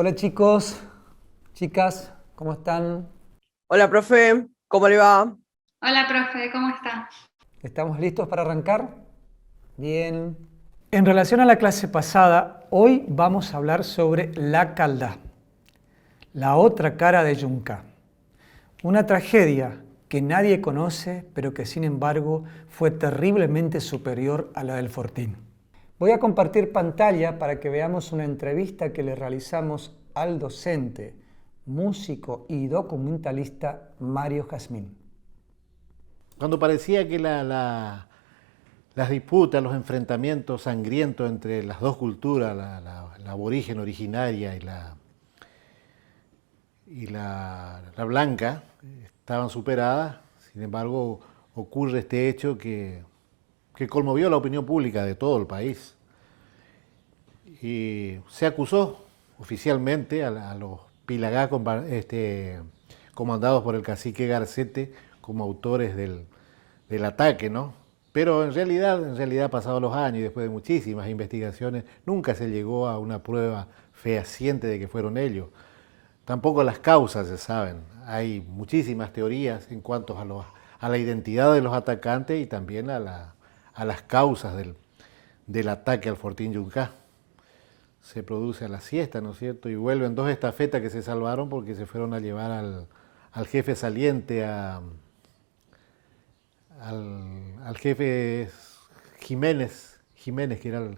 Hola chicos, chicas, ¿cómo están? Hola, profe, ¿cómo le va? Hola, profe, ¿cómo está? ¿Estamos listos para arrancar? Bien. En relación a la clase pasada, hoy vamos a hablar sobre la Caldá, la otra cara de Yunca. Una tragedia que nadie conoce, pero que sin embargo fue terriblemente superior a la del Fortín. Voy a compartir pantalla para que veamos una entrevista que le realizamos al docente, músico y documentalista Mario Jazmín. Cuando parecía que las disputas, los enfrentamientos sangrientos entre las dos culturas, la aborigen originaria y la blanca, estaban superadas, sin embargo ocurre este hecho que conmovió la opinión pública de todo el país. Y se acusó oficialmente a los Pilagá comandados por el cacique Garcete como autores del ataque, ¿no? Pero en realidad, pasados los años y después de muchísimas investigaciones, nunca se llegó a una prueba fehaciente de que fueron ellos. Tampoco las causas se saben. Hay muchísimas teorías en cuanto a la identidad de los atacantes y también a las causas del ataque al Fortín Yungá. Se produce a la siesta, ¿no es cierto? Y vuelven dos estafetas que se salvaron porque se fueron a llevar al jefe saliente, al jefe Jiménez, que era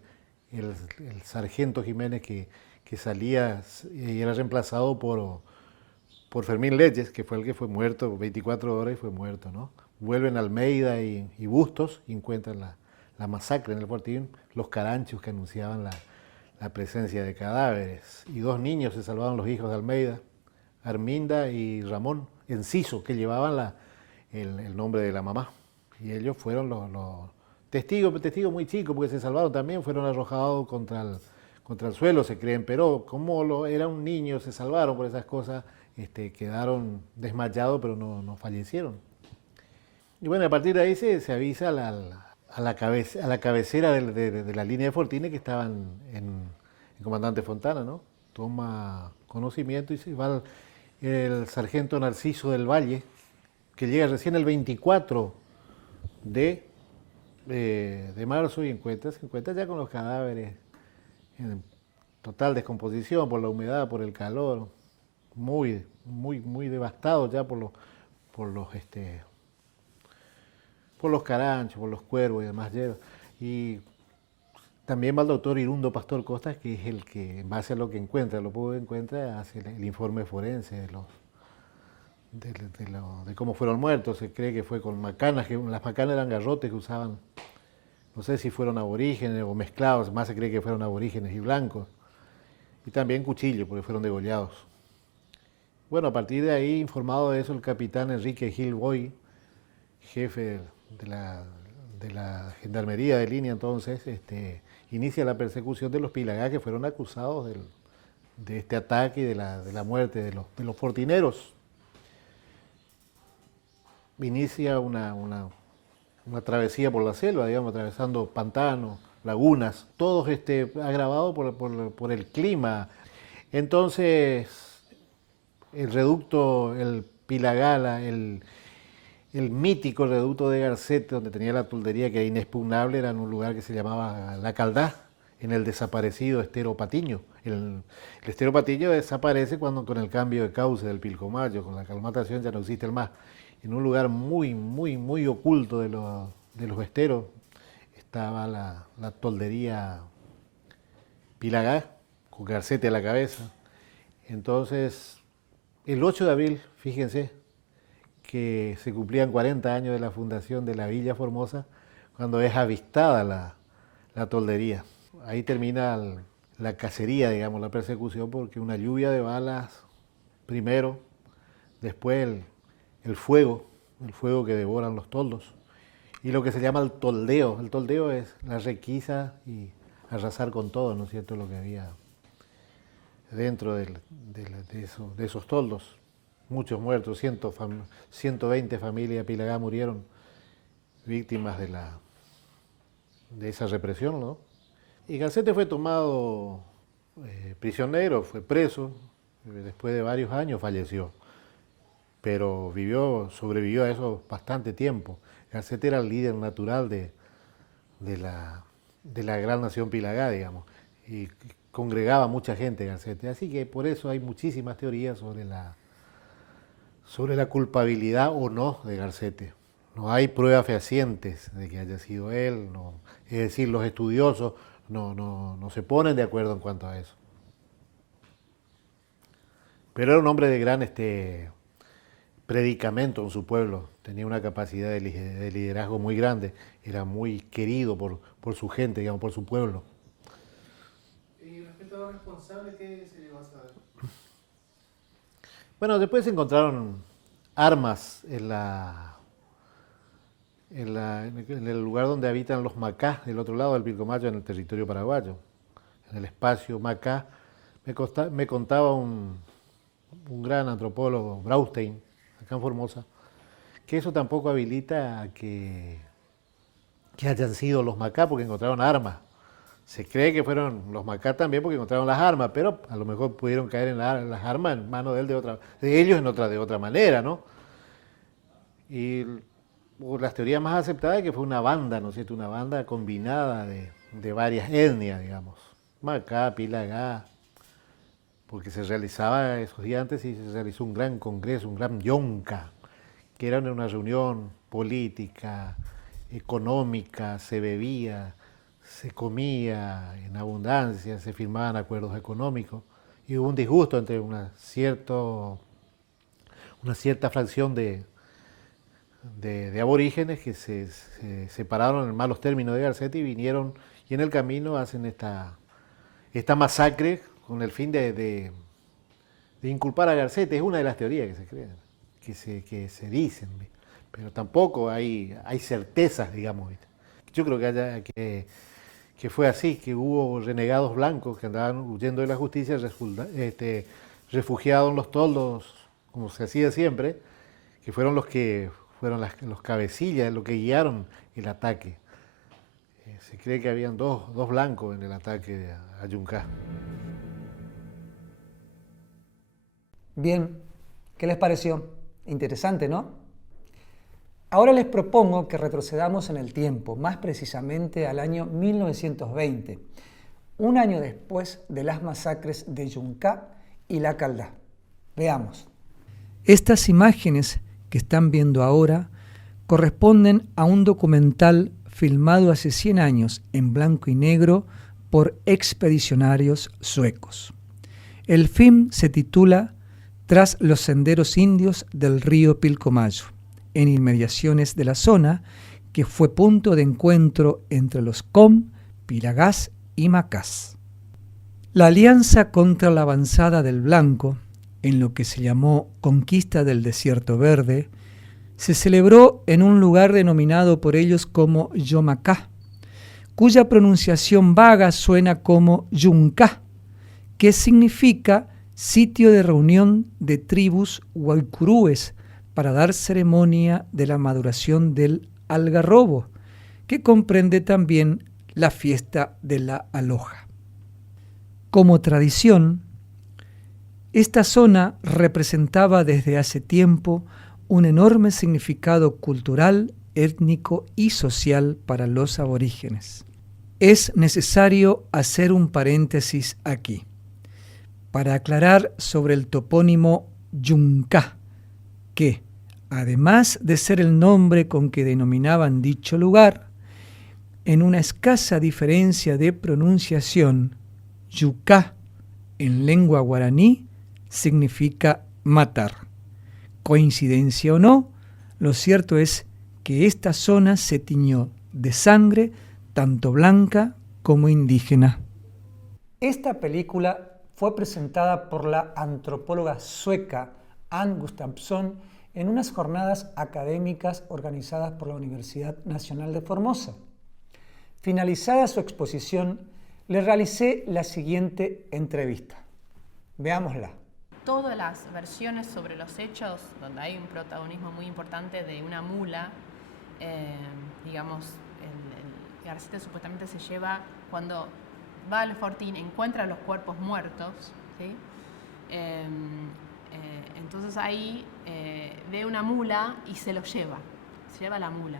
el sargento Jiménez que salía y era reemplazado por Fermín Leyes, que fue el que fue muerto 24 horas y fue muerto, ¿no? Vuelven a Almeida y Bustos y encuentran la masacre en el Fortín, los caranchos que anunciaban la presencia de cadáveres. Y dos niños se salvaron, los hijos de Almeida, Arminda y Ramón Enciso, que llevaban el nombre de la mamá. Y ellos fueron los testigos muy chicos, porque se salvaron también, fueron arrojados contra el suelo, se creen, pero como era un niño, se salvaron por esas cosas, quedaron desmayados, pero no fallecieron. Y bueno, a partir de ahí se avisa a la cabecera de la línea de Fortines que estaban en Comandante Fontana, ¿no? Toma conocimiento y se va el sargento Narciso del Valle, que llega recién el 24 de marzo y se encuentra ya con los cadáveres en total descomposición por la humedad, por el calor, muy devastados ya por los caranchos, por los cuervos y demás hierbas. Y también va el doctor Irundo Pastor Costas, que es el que, en base a lo que encuentra, lo poco que encuentra, hace el informe forense de cómo fueron muertos. Se cree que fue con macanas, que las macanas eran garrotes que usaban, no sé si fueron aborígenes o mezclados, más se cree que fueron aborígenes y blancos. Y también cuchillos, porque fueron degollados. Bueno, a partir de ahí, informado de eso, el capitán Enrique Gil Boy, jefe de la Gendarmería de Línea entonces, inicia la persecución de los Pilagá que fueron acusados de este ataque y de la muerte de los fortineros. Inicia una travesía por la selva, digamos, atravesando pantanos, lagunas, todos agravados por el clima. Entonces, el reducto, el Pilagá, el mítico reducto de Garcete, donde tenía la toldería que era inexpugnable, era en un lugar que se llamaba La Caldá, en el desaparecido Estero Patiño. El Estero Patiño desaparece con el cambio de cauce del Pilcomayo, con la calmatación ya no existe el más. En un lugar muy oculto de los esteros estaba la toldería Pilagá, con Garcete a la cabeza. Entonces, el 8 de abril, fíjense, que se cumplían 40 años de la fundación de la Villa Formosa, cuando es avistada la toldería. Ahí termina la cacería, digamos, la persecución, porque una lluvia de balas, primero, después el fuego que devoran los toldos, y lo que se llama el toldeo. El toldeo es la requisa y arrasar con todo, ¿no es cierto?, lo que había dentro de esos toldos. Muchos muertos, 120 familias de Pilagá murieron víctimas de esa represión, ¿no? Y Garcete fue tomado prisionero, fue preso, después de varios años falleció, pero sobrevivió a eso bastante tiempo. Garcete era el líder natural de la gran nación Pilagá, digamos, y congregaba mucha gente Garcete, así que por eso hay muchísimas teorías sobre la culpabilidad o no de Garcete. No hay pruebas fehacientes de que haya sido él, no, es decir, los estudiosos no se ponen de acuerdo en cuanto a eso. Pero era un hombre de gran predicamento en su pueblo, tenía una capacidad de liderazgo muy grande, era muy querido por su gente, digamos, por su pueblo. ¿Y respecto a los responsables, qué se llegó a saber? Bueno, después se encontraron armas en el lugar donde habitan los Macá, del otro lado del Pilcomayo, en el territorio paraguayo, en el espacio Macá. Me contaba un gran antropólogo, Braustein, acá en Formosa, que eso tampoco habilita a que hayan sido los Macá porque encontraron armas. Se cree que fueron los Macá también porque encontraron las armas, pero a lo mejor pudieron caer en las armas en manos de él de ellos de otra manera, ¿no? Y las teorías más aceptadas es que fue una banda, ¿no es cierto? Una banda combinada de varias etnias, digamos. Macá, Pilagá, porque se realizaba esos días antes y se realizó un gran congreso, un gran yonca, que era una reunión política, económica, se bebía, se comía en abundancia, se firmaban acuerdos económicos y hubo un disgusto entre una cierta fracción de aborígenes que se separaron en malos términos de Garcete y vinieron y en el camino hacen esta masacre con el fin de inculpar a Garcete. Es una de las teorías que se creen, que se dicen, pero tampoco hay certezas, digamos. Yo creo que fue así, que hubo renegados blancos que andaban huyendo de la justicia, refugiados en los toldos, como se hacía siempre, que fueron los cabecillas, los que guiaron el ataque. Se cree que habían dos blancos en el ataque a Yuncá. Bien, ¿qué les pareció? Interesante, ¿no? Ahora les propongo que retrocedamos en el tiempo, más precisamente al año 1920, un año después de las masacres de Yuncá y La Caldá. Veamos. Estas imágenes que están viendo ahora corresponden a un documental filmado hace 100 años en blanco y negro por expedicionarios suecos. El film se titula Tras los senderos indios del río Pilcomayo, en inmediaciones de la zona que fue punto de encuentro entre los Com, Pilagás y Macás. La alianza contra la avanzada del Blanco, en lo que se llamó Conquista del Desierto Verde, se celebró en un lugar denominado por ellos como Yomacá, cuya pronunciación vaga suena como Yuncá, que significa sitio de reunión de tribus guaycurúes para dar ceremonia de la maduración del algarrobo, que comprende también la fiesta de la aloja. Como tradición, esta zona representaba desde hace tiempo un enorme significado cultural, étnico y social para los aborígenes. Es necesario hacer un paréntesis aquí para aclarar sobre el topónimo Yuncá, que, además de ser el nombre con que denominaban dicho lugar, en una escasa diferencia de pronunciación, Yucá, en lengua guaraní, significa matar. Coincidencia o no, lo cierto es que esta zona se tiñó de sangre tanto blanca como indígena. Esta película fue presentada por la antropóloga sueca Ann Gustafsson en unas jornadas académicas organizadas por la Universidad Nacional de Formosa. Finalizada su exposición, le realicé la siguiente entrevista. Veámosla. Todas las versiones sobre los hechos, donde hay un protagonismo muy importante de una mula, digamos, Garcete supuestamente se lleva cuando va al fortín, encuentra los cuerpos muertos, ¿sí? Entonces ahí ve una mula y se lleva la mula.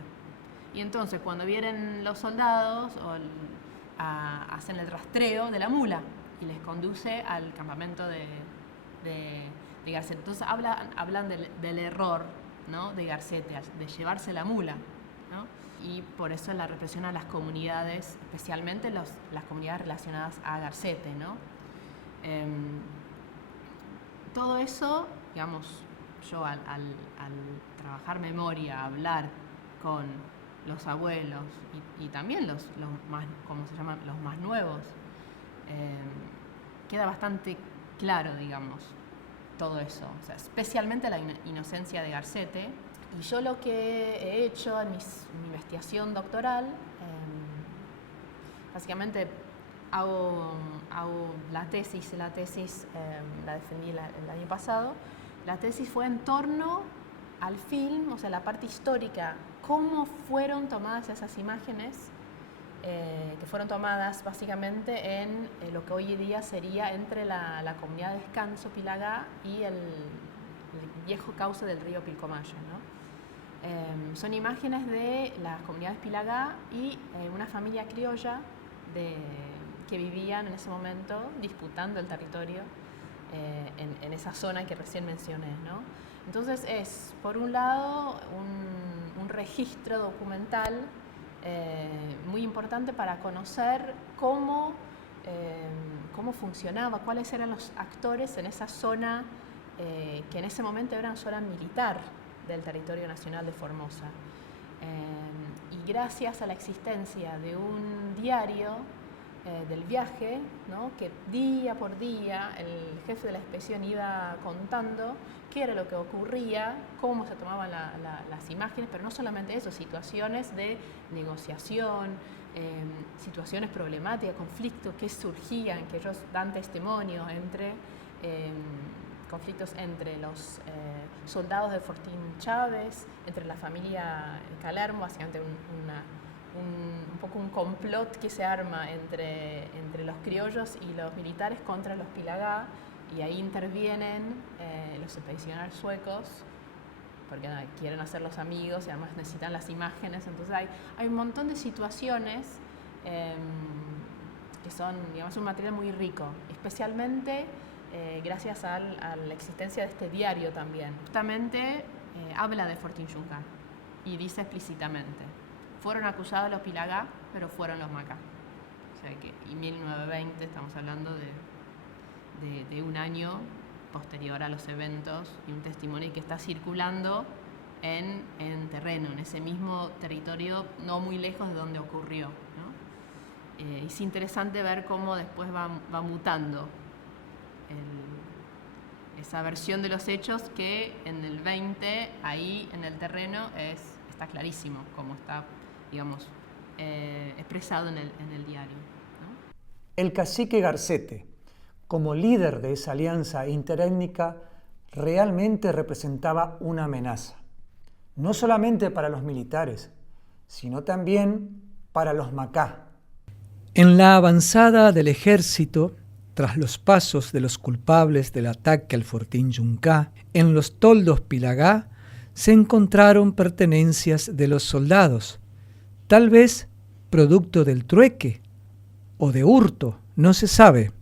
Y entonces cuando vienen los soldados hacen el rastreo de la mula y les conduce al campamento de Garcete. Entonces hablan del error, ¿no?, de Garcete, de llevarse la mula, ¿no? Y por eso la represión a las comunidades, especialmente las comunidades relacionadas a Garcete, ¿no? Todo eso, digamos, yo al trabajar memoria, hablar con los abuelos y también los más, ¿cómo se llaman?, los más nuevos, queda bastante claro, digamos, todo eso, o sea, especialmente la inocencia de Garcete. Y yo lo que he hecho en mi investigación doctoral, básicamente hago la tesis la defendí el año pasado. La tesis fue en torno al film, o sea, la parte histórica, cómo fueron tomadas esas imágenes, que fueron tomadas básicamente en lo que hoy en día sería entre la comunidad de Descanso, Pilagá, y el viejo cauce del río Pilcomayo, ¿no? Son imágenes de las comunidades Pilagá y una familia criolla que vivían en ese momento disputando el territorio en esa zona que recién mencioné, ¿no? Entonces es, por un lado, un registro documental muy importante para conocer cómo funcionaba, cuáles eran los actores en esa zona que en ese momento era una zona militar del territorio nacional de Formosa. Y gracias a la existencia de un diario del viaje, ¿no?, que día por día el jefe de la expedición iba contando qué era lo que ocurría, cómo se tomaban las imágenes, pero no solamente eso, situaciones de negociación, situaciones problemáticas, conflictos que surgían, que ellos dan testimonio conflictos entre los soldados de Fortín Chávez, entre la familia Calermo, básicamente un poco un complot que se arma entre los criollos y los militares contra los Pilagá, y ahí intervienen los expedicionarios suecos porque quieren hacerlos amigos y además necesitan las imágenes. Entonces hay un montón de situaciones que son, digamos, un material muy rico, especialmente gracias a la existencia de este diario también. Justamente habla de Fortín Yungay y dice explícitamente: fueron acusados los Pilagá, pero fueron los Macá. O sea que, y 1920, estamos hablando de un año posterior a los eventos, y un testimonio que está circulando en terreno, en ese mismo territorio no muy lejos de donde ocurrió, ¿no? Es interesante ver cómo después va mutando esa versión de los hechos, que en el 20, ahí en el terreno, está clarísimo cómo está, digamos, expresado en el diario, ¿no? El cacique Garcete, como líder de esa alianza interétnica, realmente representaba una amenaza, no solamente para los militares, sino también para los Macá. En la avanzada del ejército, tras los pasos de los culpables del ataque al Fortín Yungay, en los toldos Pilagá se encontraron pertenencias de los soldados, tal vez producto del trueque o de hurto, no se sabe.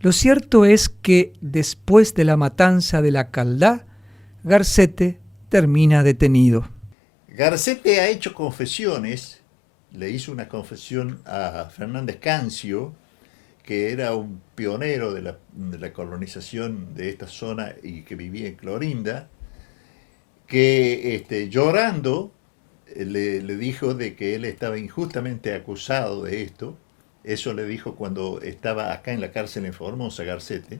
Lo cierto es que después de la matanza de la Caldá, Garcete termina detenido. Garcete ha hecho confesiones, le hizo una confesión a Fernández Cancio, que era un pionero de la colonización de esta zona y que vivía en Clorinda, que llorando le dijo de que él estaba injustamente acusado de esto. Eso le dijo cuando estaba acá en la cárcel en Formosa, Garcete.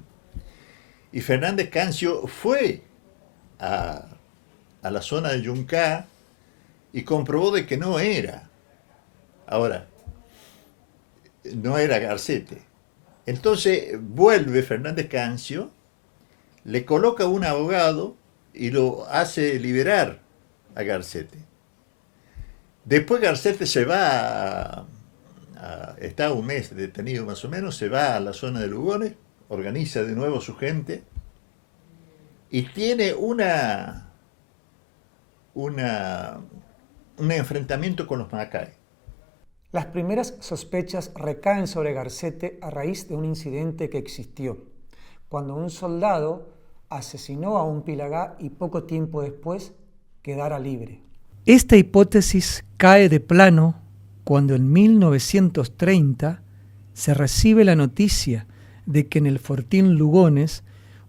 Y Fernández Cancio fue a la zona de Yungay y comprobó de que no era. Ahora, no era Garcete. Entonces vuelve Fernández Cancio, le coloca un abogado y lo hace liberar a Garcete. Después Garcete se va a está un mes detenido más o menos, se va a la zona de Lugones, organiza de nuevo su gente y tiene un enfrentamiento con los Macay. Las primeras sospechas recaen sobre Garcete a raíz de un incidente que existió, cuando un soldado asesinó a un pilagá y poco tiempo después quedara libre. Esta hipótesis cae de plano cuando en 1930 se recibe la noticia de que en el fortín Lugones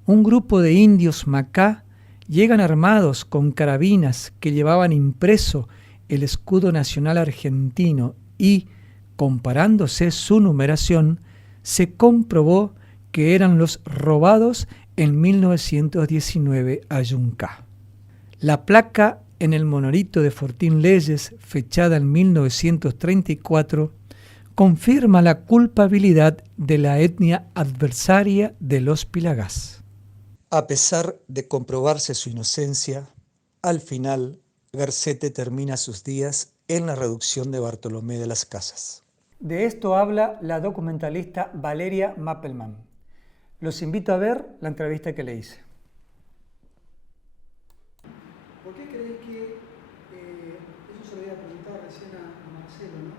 un grupo de indios Macá llegan armados con carabinas que llevaban impreso el escudo nacional argentino y, comparándose su numeración, se comprobó que eran los robados en 1919 a Yungay. La placa en el monolito de Fortín Leyes, fechada en 1934, confirma la culpabilidad de la etnia adversaria de los pilagás. A pesar de comprobarse su inocencia, al final Garcete termina sus días en la reducción de Bartolomé de las Casas. De esto habla la documentalista Valeria Mappelman. Los invito a ver la entrevista que le hice. ¿Por qué crees que, eso se lo había preguntado recién a Marcelo, ¿no?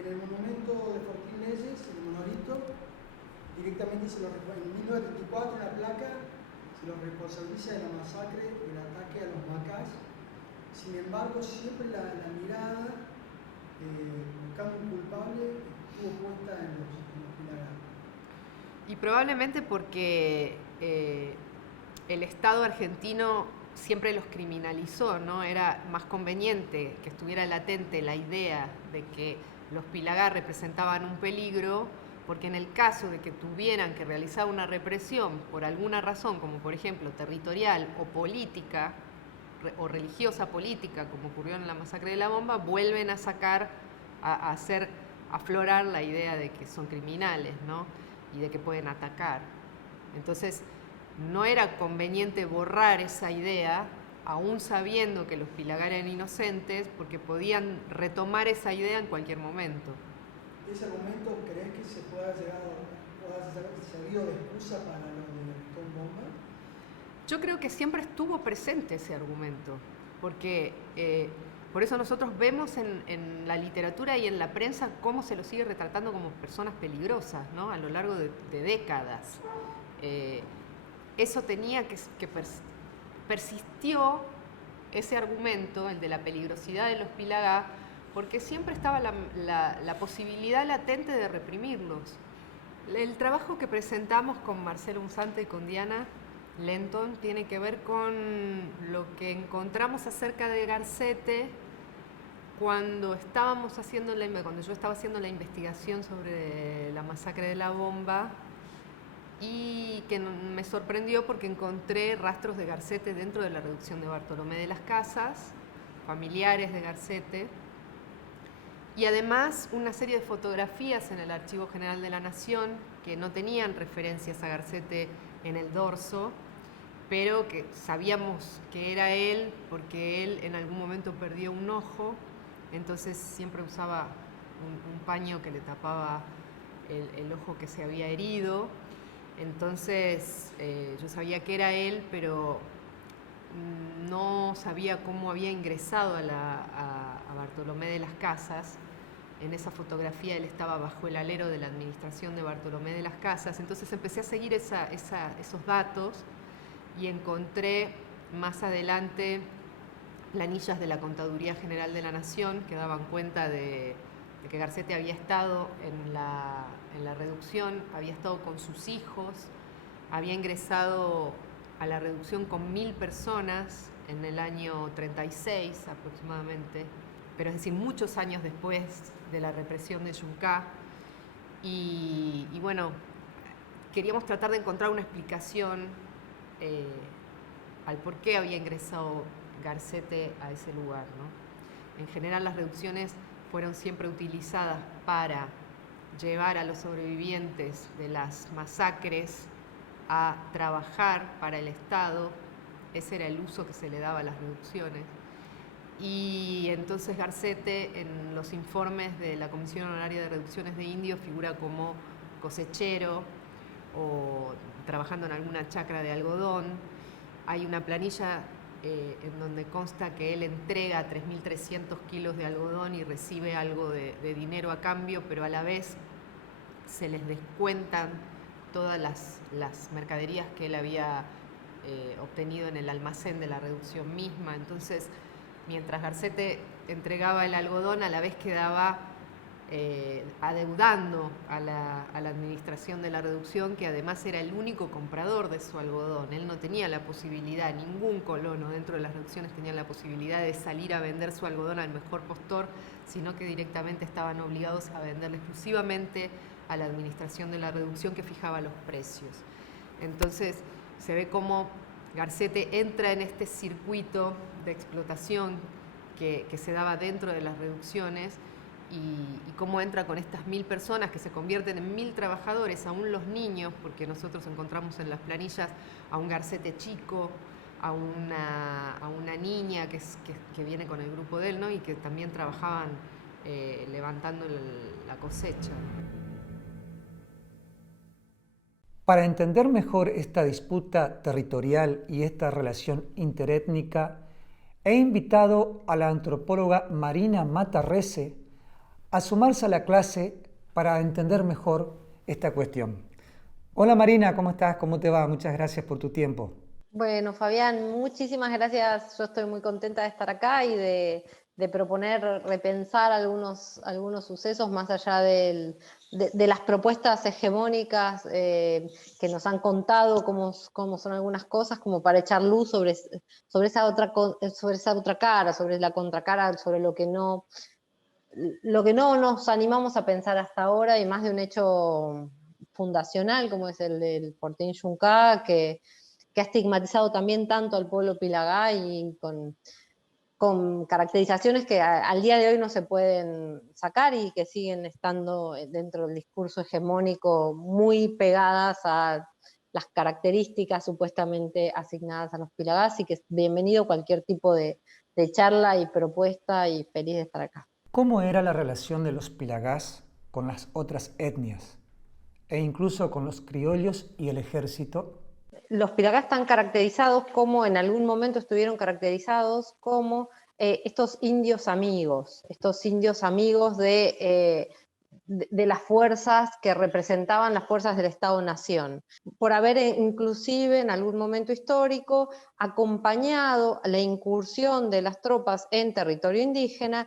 En el monumento de Fortín Leyes, el monolito, directamente en 1934 en la placa se lo responsabiliza de la masacre, del ataque a los macás. Sin embargo, siempre la mirada, buscando un culpable, estuvo puesta en los pilagás. Y probablemente porque el Estado argentino siempre los criminalizó, ¿no? Era más conveniente que estuviera latente la idea de que los pilagá representaban un peligro, porque en el caso de que tuvieran que realizar una represión por alguna razón, como por ejemplo territorial o política, o religiosa política, como ocurrió en la masacre de la Bomba, vuelven a sacar, a hacer aflorar la idea de que son criminales, ¿no? Y de que pueden atacar. Entonces, no era conveniente borrar esa idea, aún sabiendo que los pilagá eran inocentes, porque podían retomar esa idea en cualquier momento. ¿Ese argumento crees que se pueda llegar a ser servido de excusa para lo de Tom Bomba? Yo creo que siempre estuvo presente ese argumento, porque por eso nosotros vemos en la literatura y en la prensa cómo se los sigue retratando como personas peligrosas, ¿no? A lo largo de décadas. Eso tenía que persistió ese argumento, el de la peligrosidad de los pilagá, porque siempre estaba la posibilidad latente de reprimirlos. El trabajo que presentamos con Marcelo Unzante y con Diana Lenton tiene que ver con lo que encontramos acerca de Garcete cuando yo estaba haciendo la investigación sobre la masacre de la Bomba, y que me sorprendió porque encontré rastros de Garcete dentro de la reducción de Bartolomé de las Casas, familiares de Garcete, y además una serie de fotografías en el Archivo General de la Nación que no tenían referencias a Garcete en el dorso, pero que sabíamos que era él porque él en algún momento perdió un ojo, entonces siempre usaba un paño que le tapaba el ojo que se había herido. Entonces yo sabía que era él, pero no sabía cómo había ingresado a Bartolomé de las Casas. En esa fotografía él estaba bajo el alero de la administración de Bartolomé de las Casas. Entonces empecé a seguir esos datos y encontré más adelante planillas de la Contaduría General de la Nación que daban cuenta de que Garcete había estado en la reducción, había estado con sus hijos, había ingresado a la reducción con 1000 personas en el año 36 aproximadamente, pero es decir, muchos años después de la represión de Yungay. Y bueno, queríamos tratar de encontrar una explicación al por qué había ingresado Garcete a ese lugar, ¿no? En general las reducciones fueron siempre utilizadas para llevar a los sobrevivientes de las masacres a trabajar para el Estado. Ese era el uso que se le daba a las reducciones. Y entonces Garcete, en los informes de la Comisión Honoraria de Reducciones de Indios, figura como cosechero o trabajando en alguna chacra de algodón. Hay una planilla en donde consta que él entrega 3.300 kilos de algodón y recibe algo de dinero a cambio, pero a la vez se les descuentan todas las mercaderías que él había obtenido en el almacén de la reducción misma. Entonces, mientras Garcete entregaba el algodón, a la vez quedaba adeudando a la administración de la reducción, que además era el único comprador de su algodón. Él no tenía la posibilidad, ningún colono dentro de las reducciones tenía la posibilidad de salir a vender su algodón al mejor postor, sino que directamente estaban obligados a venderle exclusivamente a la administración de la reducción, que fijaba los precios. Entonces se ve cómo Garcete entra en este circuito de explotación que se daba dentro de las reducciones, y cómo entra con estas 1.000 personas que se convierten en 1.000 trabajadores, aún los niños, porque nosotros encontramos en las planillas a un Garcete chico, a una niña que viene con el grupo de él, ¿no? Y que también trabajaban levantando la cosecha. Para entender mejor esta disputa territorial y esta relación interétnica, he invitado a la antropóloga Marina Matarrese a sumarse a la clase para entender mejor esta cuestión. Hola Marina, ¿cómo estás? ¿Cómo te va? Muchas gracias por tu tiempo. Bueno, Fabián, muchísimas gracias. Yo estoy muy contenta de estar acá y de proponer repensar algunos sucesos más allá de las propuestas hegemónicas que nos han contado cómo son algunas cosas, como para echar luz sobre esa otra cara, sobre la contracara, sobre lo que no nos animamos a pensar hasta ahora, y más de un hecho fundacional como es el del Fortín Yunca, que ha estigmatizado también tanto al pueblo pilagá, y con caracterizaciones que al día de hoy no se pueden sacar y que siguen estando dentro del discurso hegemónico, muy pegadas a las características supuestamente asignadas a los pilagás. Y que es bienvenido cualquier tipo de charla y propuesta, y feliz de estar acá. ¿Cómo era la relación de los pilagás con las otras etnias e incluso con los criollos y el ejército? Los pilagás están caracterizados como, en algún momento estuvieron caracterizados como estos indios amigos de las fuerzas que representaban las fuerzas del Estado-Nación, por haber inclusive en algún momento histórico acompañado la incursión de las tropas en territorio indígena,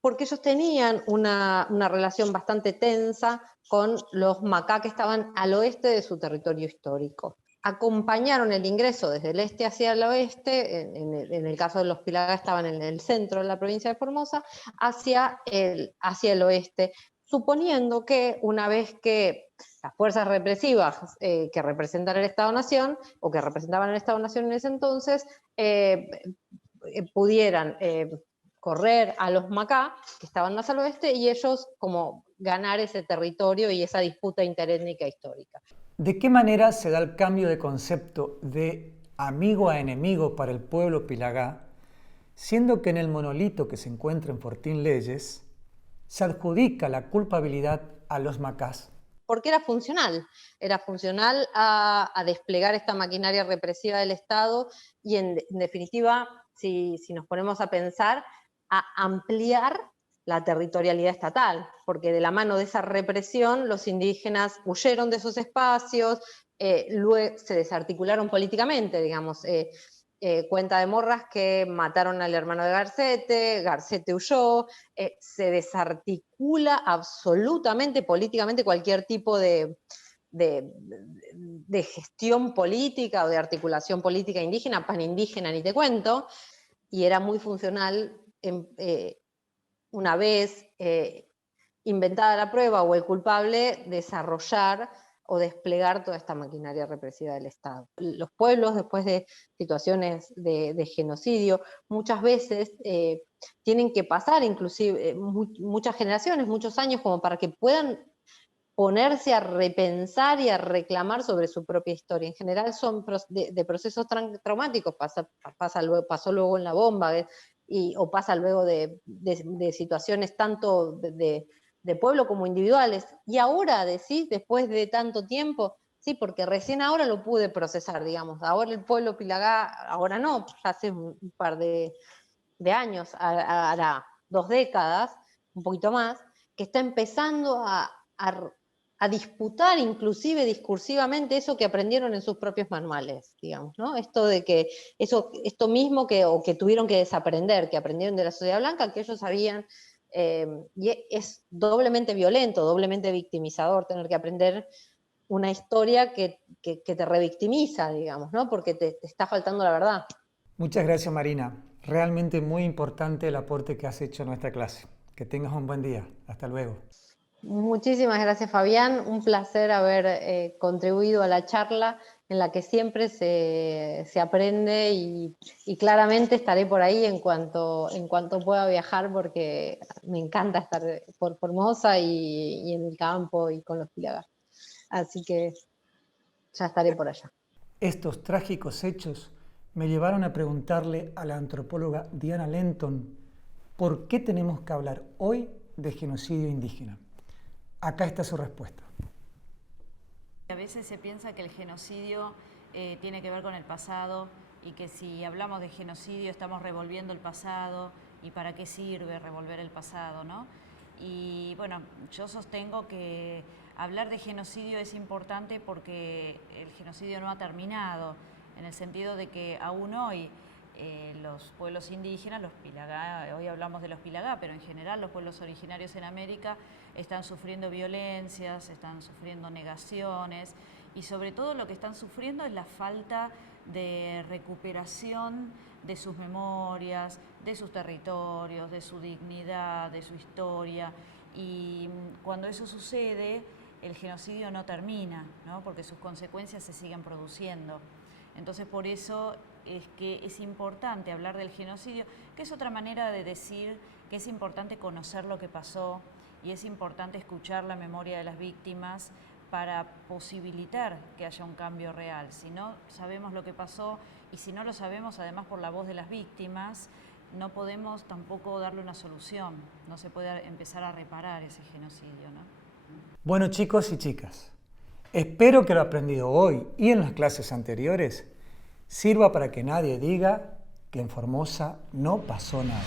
porque ellos tenían una relación bastante tensa con los Macá, que estaban al oeste de su territorio histórico. Acompañaron el ingreso desde el este hacia el oeste, en el caso de los pilagá estaban en el centro de la provincia de Formosa, hacia el oeste, suponiendo que una vez que las fuerzas represivas que representan el Estado-Nación, o que representaban el Estado-Nación en ese entonces, pudieran correr a los Macá, que estaban más al oeste, y ellos como ganar ese territorio y esa disputa interétnica histórica. ¿De qué manera se da el cambio de concepto de amigo a enemigo para el pueblo pilagá, siendo que en el monolito que se encuentra en Fortín Leyes se adjudica la culpabilidad a los macás? Porque era funcional a desplegar esta maquinaria represiva del Estado, y en definitiva, si nos ponemos a pensar, a ampliar la territorialidad estatal, porque de la mano de esa represión los indígenas huyeron de esos espacios, luego se desarticularon políticamente, digamos. Cuenta de Morras que mataron al hermano de Garcete huyó, se desarticula absolutamente políticamente cualquier tipo de gestión política o de articulación política indígena, panindígena ni te cuento, y era muy funcional una vez inventada la prueba o el culpable, desarrollar o desplegar toda esta maquinaria represiva del Estado. Los pueblos, después de situaciones de genocidio, muchas veces tienen que pasar inclusive muchas generaciones, muchos años, como para que puedan ponerse a repensar y a reclamar sobre su propia historia. En general son de procesos traumáticos, pasó luego en la bomba, o pasa luego de situaciones tanto de pueblo como individuales. Y ahora decís, después de tanto tiempo, sí, porque recién ahora lo pude procesar, digamos. Ahora el pueblo Pilagá, ahora no, hace un par de años, hará 2 décadas, un poquito más, que está empezando a disputar inclusive discursivamente eso que aprendieron en sus propios manuales, digamos, ¿no? Esto de que esto mismo que tuvieron que desaprender, que aprendieron de la sociedad blanca, que ellos sabían, y es doblemente violento, doblemente victimizador tener que aprender una historia que te revictimiza, digamos, ¿no? Porque te está faltando la verdad. Muchas gracias, Marina. Realmente muy importante el aporte que has hecho a nuestra clase. Que tengas un buen día. Hasta luego. Muchísimas gracias, Fabián. Un placer haber contribuido a la charla en la que siempre se aprende y claramente estaré por ahí en cuanto pueda viajar, porque me encanta estar por Formosa y en el campo y con los Pilagá. Así que ya estaré por allá. Estos trágicos hechos me llevaron a preguntarle a la antropóloga Diana Lenton por qué tenemos que hablar hoy de genocidio indígena. Acá está su respuesta. A veces se piensa que el genocidio tiene que ver con el pasado y que si hablamos de genocidio estamos revolviendo el pasado y para qué sirve revolver el pasado, ¿no? Y bueno, yo sostengo que hablar de genocidio es importante porque el genocidio no ha terminado, en el sentido de que aún hoy los pueblos indígenas, los Pilagá, hoy hablamos de los Pilagá, pero en general los pueblos originarios en América están sufriendo violencias, están sufriendo negaciones y sobre todo lo que están sufriendo es la falta de recuperación de sus memorias, de sus territorios, de su dignidad, de su historia. Y cuando eso sucede, el genocidio no termina, ¿no? Porque sus consecuencias se siguen produciendo. Entonces, por eso es que es importante hablar del genocidio, que es otra manera de decir que es importante conocer lo que pasó y es importante escuchar la memoria de las víctimas para posibilitar que haya un cambio real. Si no sabemos lo que pasó y si no lo sabemos además por la voz de las víctimas, no podemos tampoco darle una solución, no se puede empezar a reparar ese genocidio, ¿no? Bueno, chicos y chicas, espero que lo aprendido hoy y en las clases anteriores sirva para que nadie diga que en Formosa no pasó nada.